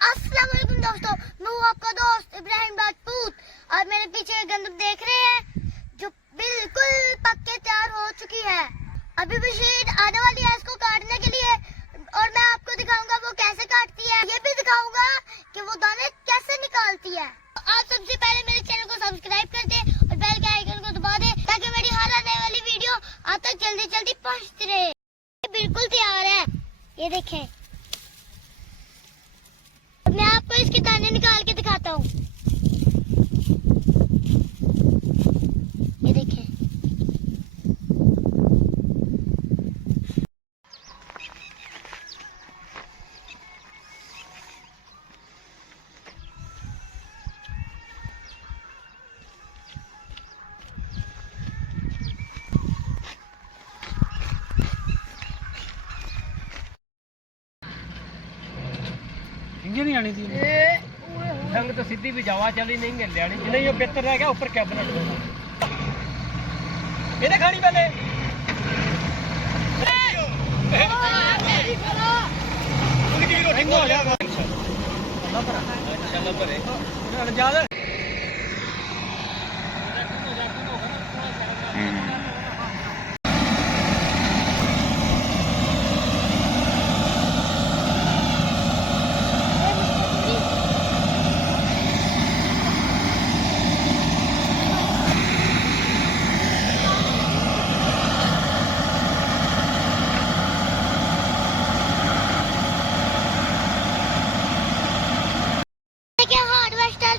अस्सलाम वालेकुम दोस्तों, मैं हूँ आपका दोस्त इब्राहिम राजपूत और मेरे पीछे गंदम देख रहे हैं जो बिल्कुल पक के तैयार हो चुकी है। अभी भी शीट आने वाली है इसको काटने के लिए और मैं आपको दिखाऊंगा वो कैसे काटती है। ये भी दिखाऊंगा कि वो दाने कैसे निकालती है। आप सबसे पहले मेरे चैनल को सब्सक्राइब कर दें और बेल के आइकन को दबा दें ताकि मेरी हर आने वाली वीडियो आप तक जल्दी जल्दी पहुँचती रहे। ये बिल्कुल तैयार है, ये देखें। मैं आपको इसके दाने निकाल के दिखाता हूँ। ये देखें। इंजन नहीं आनी थी संग तो सीधी भी जावा चली नहीं मिल जानी जिन्हें ये बेहतर रह गया ऊपर कैबिनेट इन्हें खानी पहले हो जाएगा इंशाल्लाह पर ज्यादा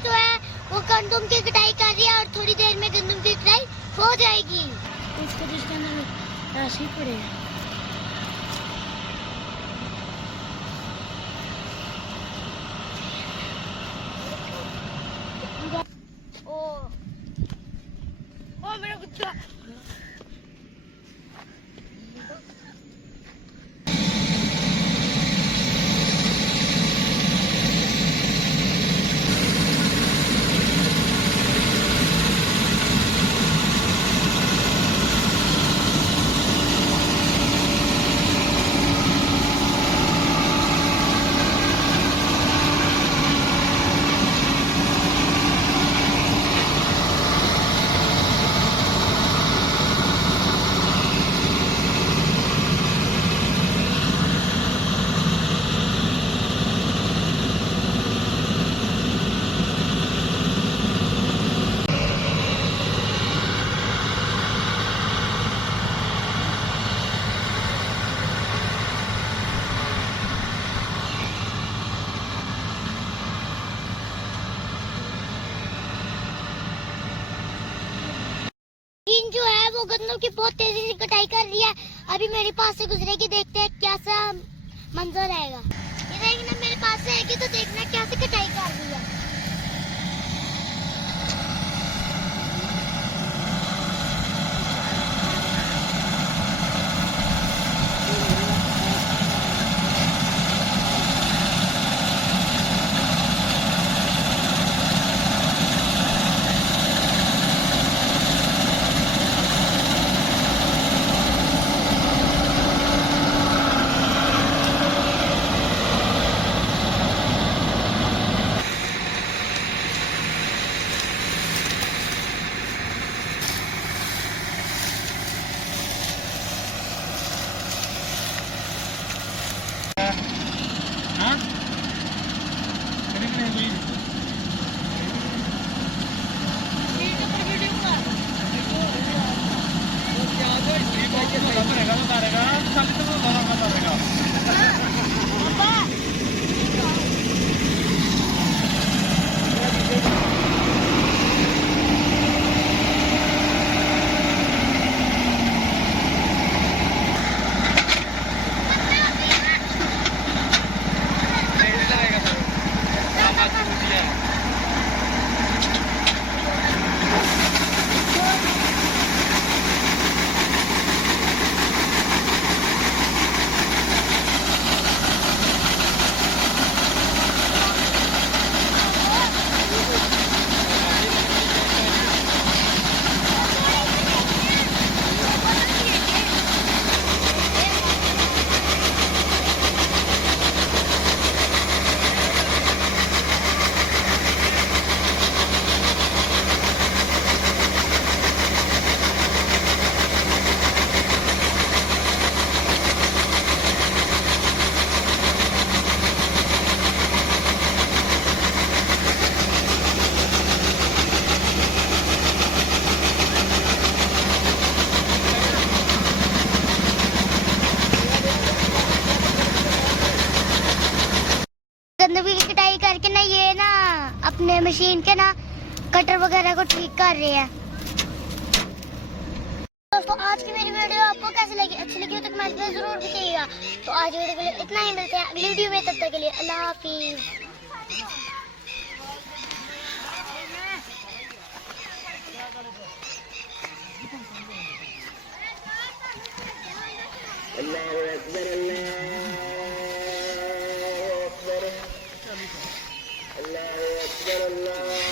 जो है वो गंदम की कटाई कर रही है और थोड़ी देर में गंदम की कटाई हो जाएगी। इसको जिसके अंदर राशि पड़ेगा। ओ मेरा कुत्ता जो है वो गन्नों की बहुत तेजी से कटाई कर रही है। अभी मेरे पास से गुजरेगी, देखते हैं कैसा मंजर आएगा। ये देखना मेरे पास से आएगी तो देखना कैसे कटाई कर रही है। गंदगी की कटाई करके ना ये ना अपने मशीन के ना कटर वगैरह को ठीक कर रहे हैं। दोस्तों आज की मेरी वीडियो आपको कैसी लगी? अच्छी लगी हो तो कमेंट में जरूर बताइएगा। तो आज वीडियो के लिए इतना ही, मिलते हैं अगली वीडियो में, तब तक के लिए अल्लाह हाफिज। अल्लाहु अकबर अल्लाहु अकबर अल्लाहु अकबर अल्लाह